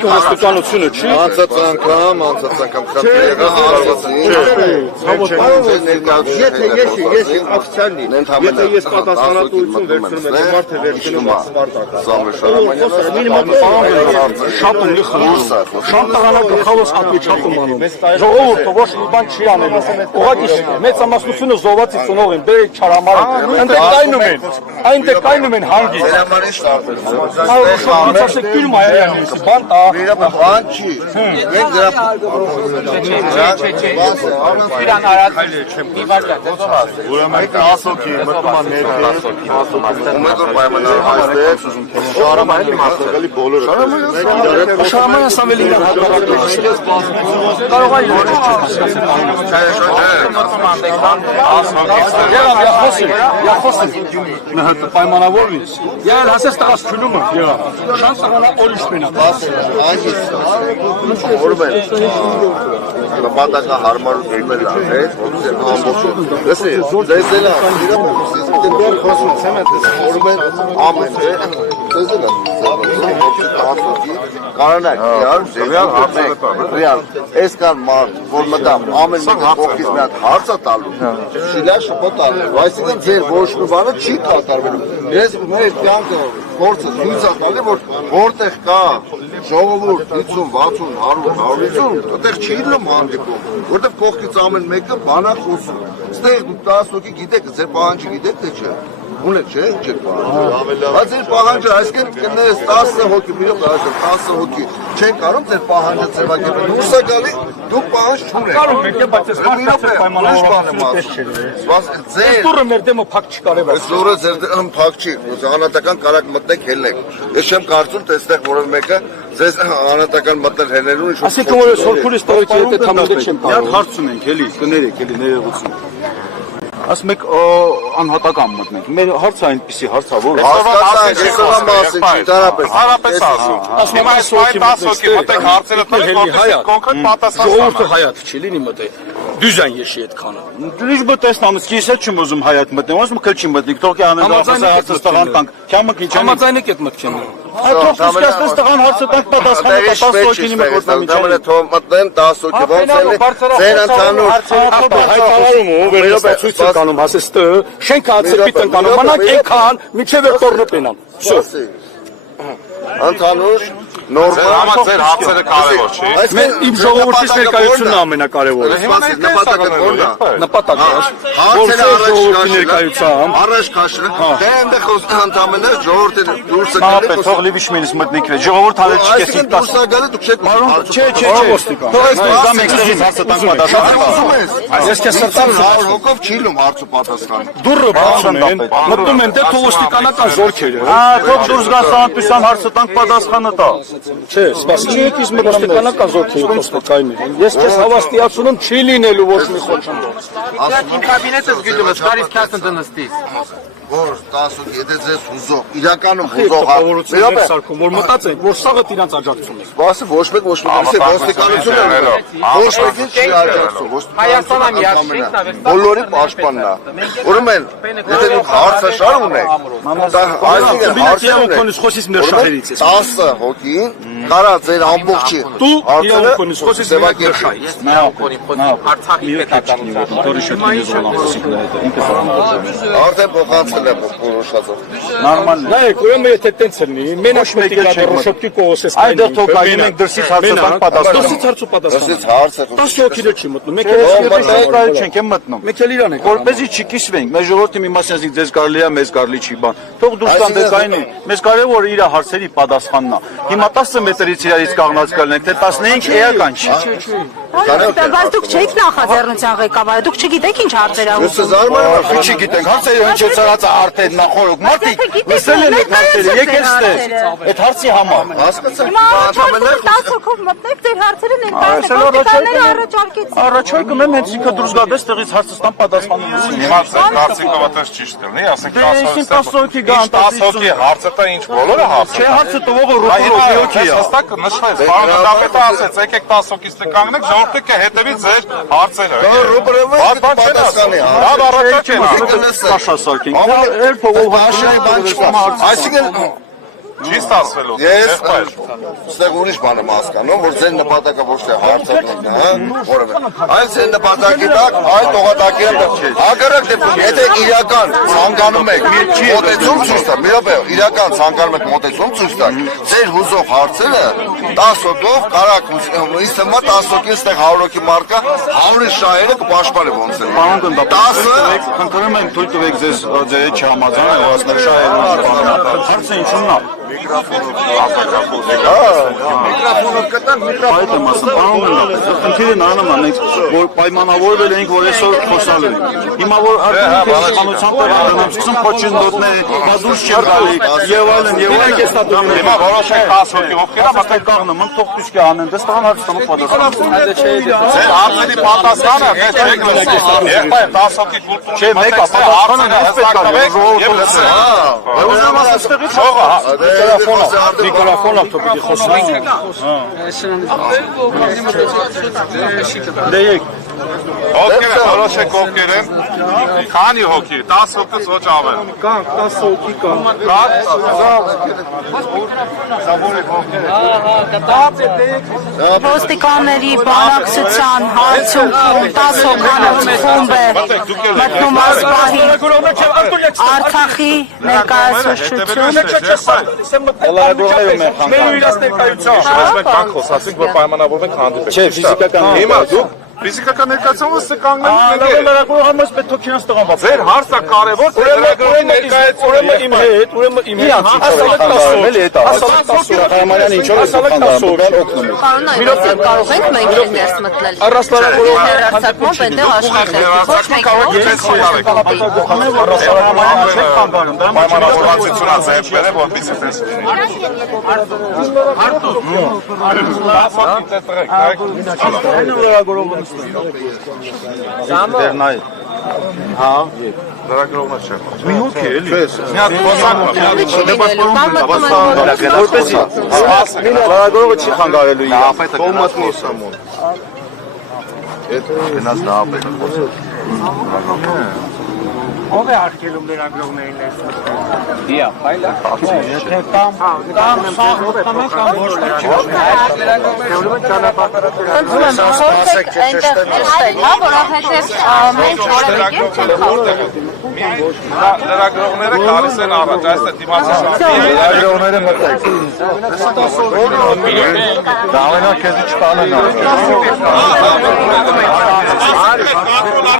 Ոստիկանությունը չի։ Անցած անգամ Եթե ես օֆիցիալնի, եթե ես պատասխանատվություն վերցնում եմ, մարդը վերցնում է Շատ ունի խնդիր։ Շատ տղանա գլխավորս ատվիճակում անում։ Ժողովուրդը ոչ մի բան չի անելու։ Ուղղակի մեծամասնությունը զոհված ծնող են, բերեք չարամար են։ Այնտեղ կայնում են հանգիստ։ Ասեք ֆիլմ այա բան տա։ Բան չի։ Մենք դրա Իրան արած մի վարկա ուրեմն ասոքի մտնում է ներքև, ասոքի պայմաններ այստեղ, շարամայանի մասնակցի բոլորը։ Շարամայանը ասամելի իրան հակառակը։ Կարող է Я պայմանավորվից։ Я հասես տղաս քնում եմ, եղա։ Շանս տղանա օլիշ մենա։ Ուրմեն նպատակը հարմարու դիմել է, ոնց է ամբողջ։ Լսի, ձեզ էլ է, դեռ խոսում եմ, ուրմեն ամեն է, ձեզ էլ է։ Կարանակ, ռեալ, այս կան մարդ, որ մտամ, ամեն մեկը կողքից մի հատ հարց է տալու, շիլա շպոտ տալու, այսինքն ձեր ոչ մի բանը չի կատարվելու։ Ես մեր կյանքը փորձը ցույց է տալի, որ որտեղ կա ժողովուրդ 50, 60, 100, 150, այդտեղ չի լինում հանդիպում, որտեղ կողքից ամեն մեկը բան է խոսում։ Ստեղ դուք 10 հոգի գիտեք, ձեր պահանջը գիտեք թե չէ։ Ունեք չէ, չէ պահանջը։ Բայց ձեր պահանջը այսինքն կներես 10 հոգի, 10 հոգի չեն կարող ձեր պահանջը ձևակերպել։ Դուրս է գալի, դուք պահանջ չունեք։ Կարող եք, բայց այս մարդկա պայմանավորվածությունը ձեր դուրը մեր դեմը փակ չի կարևոր։ Այս դուրը ձեր դեմ փակ չի, անհատական կարակ մտնեք հելնեք։ Ես չեմ կարծում, թե այստեղ որևէ մեկը ձեզ անհատական մտնել հելնելու ինչ-որ։ Ասենք որ սորքուրից տողից հետ համոդեք չեմ կարող։ Մի հարց ունենք, էլի, կներեք, էլի ներողություն։ Ասում եք անհատական մտնենք։ Մեր հարցը այնպեսի հարց է, որ հասկացանք, այսօրվա մասին չի դարապես։ Հարապես ասում։ Հիմա այս 10 հոգի մտեք հարցերը տալիս, որտեղ կոնկրետ պատասխան։ Ժողովուրդը հայատ չի լինի մտել։ Դյուզան եշի այդքանը։ դուրս մտեսնամ, ես չեմ ուզում հայատ մտնեմ, ասում քել չի մտնի, թող անեն հարցը տղան տանք։ Քյամը քիչ է։ Համաձայնեք այդ մտքին։ Այդ թող սկսես տղան հարցը տանք պատասխանը 10 հոգինի մտնի։ Դամը թող մտնեն 10 հոգի, ոնց է ձեր ընդհանուր հայտարարում ու վերստացույց կանում, ասես տը, շենքը ացեպի տնկանում, մնաք այնքան, մինչև այդ տորնը պենան։ Ընդհանուր նորմալ ձեր հարցերը կարևոր չի։ Իմ ժողովրդից ներկայությունն է ամենակարևորը։ Նպատակը հարցերը ներկայությամբ առաջ քաշը դե այնտեղ ընդամենը ժողովրդը դուրս է Մապե թող լիվիշ մենից մտնիք վե, ժողովուրդ հալել չկեսիք տաս։ դուրս է գալի դուք չեք Չէ, թող այս գամ եկստեղից հարցը տանք պատասխանը։ ես քեզ սրտան հոգով չի լում հարցը պատասխան դուրը բացում են, մտնում են դե թողոստիկանական զորքերը։ Թող դուրս գա սանատության հարցը տանք պատասխանը տա։ Չէ, սպասի եկիս մտոստիկանական զորքերը ոստիկային։ Ես քեզ հավաստիացնում չի լինելու ոչ մի խոչընդոտ։ Իմ կաբինետս գիտում ես, կարիս քյասն դնստիս։ որ 10 հոգի եթե ձեզ հուզող իրականում հուզող Տպավորություններ սարքում, որ մտածենք, որ սաղը իրանց աջակցում է։ Սպասի ոչ մեկ ոստիկանությունը ոչ մեկին չի աջակցում Հայաստանը միացնենք, բոլորի պաշտպանն է ուրեմն եթե դուք հարցը շար ունեք այսինքն հարցը ունեք խոսից մեր շահերից է 10 հոգին կարա ձեր ամբողջի դու իրավունքից խոսից մեր շահից Արցախի պետական արդեն փոխանցել է որոշածով Նորմալ։ Նայեք, ուրեմն եթե տենց լինի, մենակ մեկը ռոշոպկի կողոսես կային։ Այդտեղ թող կայում ենք դրսից հարցը տանք պատասխանը։ Դրսից հարցը պատասխանը։ դրսից հարցը 10 հոգիներ չի մտնում։ Մեկ Մտել չենք եմ մտնում։ Մեկ էլ իրան է։ Որպեսզի չկիսվենք, մեր ժողովրդի մի մասն ասենք ձեզ կարելի է, մեզ կարելի չի բան։ Թող դուրս տան դեկային է։ Մեզ կարևորը իր հարցերի պատասխանն է։ Հիմա 10 մետրից իրարից կաղնած կլինենք, թե 15 էական չի։ Բայց դուք չեք նախաձեռնության ղեկավարը, դուք չգիտեք ինչ հարցեր ա Ես զարմանում եմ Չգիտենք, հարցերը հնչեցած արդեն նախորդ մարդիկ լսել են այդ հարցերը, եկել ստեղ։ Այդ հարցի համար։ հասկացա Հիմա 10 հոգով մտնեք, ձեր հարցերը ներկայացնեք, առաջարկեցիք։ Առաջարկում եմ հենց ինքը դուրս գալիս տեղից հարցը ստան պատասխանում։ Հիմա ձեր կարծիքով այդպես ճիշտ կլինի, ասենք 10 հոգի գան, 10 հոգի հարցը տա ինչ բոլորը հարցը։ Չէ, հարցը տվողը ռոպորոկի հոգի է։ Հստակ նշվեց, պարոն դապետը ասեց, եկեք 10 հոգից կանգնեք, ժողովուրդը կհետևի ձեր հարցերը։ ռոպորովը պատասխանի Դա առաջարկ է։ Կաշասարքին։ Էր փողով հաշրի բան չկա։ Այսինքն Չի ստացվելու։ Ես ստեղ ուրիշ բան եմ հասկանում, որ ձեր նպատակը ոչ թե հարցակնելն է, հա, որևէ։ Այլ ձեր նպատակի տակ, այլ տողատակի տակ։ Հակառակ դեպքում, եթե իրական ցանկանում եք մոտեցում ցույց տալ, մի րոպե, իրական ցանկանում եք մոտեցում ցույց տալ, ձեր հուզող հարցերը 10 հոգով կարակ ինձ թվում է 10 հոգի ստեղ 100 հոգի մարկա 100-ի շահերը կպաշտպանի ոնց է։ Պարոն գնդապետ, խնդրում եմ թույլ տվեք ձեզ ձեր չհամաձայնել, ասել շահերն հարցը ինչու՞մն է։ Միկրոֆոնով կտան, Այդ եմ ասում, պարոն գնդապետ, խնդիրը նրան է, մենք որ պայմանավորվել ենք, որ այսօր խոսալու ենք։ Հիմա որ արտադրության տեղանամ, սկսում փոչնդոտները, դուրս չեն գալի, եւ այլն, եւ այլն։ Հիմա որոշեք 10 հոգի ովքեր է Մտել կաղնը, մնք թող տուսկի անեն, դες տղան հարց տանող պատասխան։ ձեր հարցերի պատասխանը մեծ եք լսում։ Եղբայր 10 հոգի գուլտուն։ Չէ, մեկը պատասխանը ես պետք է եւ լսեք։ Ուզում ասեմ, ստեղից Հողը Միկրոֆոնով թող պիտի խոսանք։ դեյեք։ ովքեր են, որոշեք ովքեր են։ Քանի հոգի, 10 հոգուց ոչ ավել։ Կան 10 հոգի կան։ Ոստիկանների բանակցության հարցում 10 հոգանոց խումբ է մտնում ասպահի Արցախի ներկայացուցչություն։ Մենք խոսացինք, որ պայմանավորվենք հանդիպենք։ Չէ, ֆիզիկական Հիմա դուք ֆիզիկական ներկայացումը կանգնենք եք։ համես պետք է քինած տղան բաց։ Ձեր հարցը կարևոր թե լրագրողի ներկայացումը իմ հետ, ուրեմն իմ հետ։ Հարամանյանը ինչ որ ասալակ օգնում է։ Կարող ենք մենք ներս մտնել։ Հերարցակմամբ այնտեղ աշխատել։ Ոչ մեկ պայմանավորվածությունա ձեր բերեմ, որպեսզի դες լինի։ Դերնայ։ Հա, լրագրողը չէ։ Մի հոգի էլի։ Մի հատ խոսանք, Որպեսի լրագրողը չի խանգարելու իր ապետը Կոմատնի սամոն։ գնաց նա ապետը։ Ո՞վ է արկելում լրագրողներին ներս մտնել։ Դիա, հայլա։ Եթե կամ սաղ կամ Խնդրում եմ, փորձեք այնտեղ նստել, հա, որովհետև մենք որևէ կերպ չենք լրագրողները գալիս են առաջ, այստեղ դիմացի Լրագրողները մտեք։ Դա ամենա քեզի չտանեն։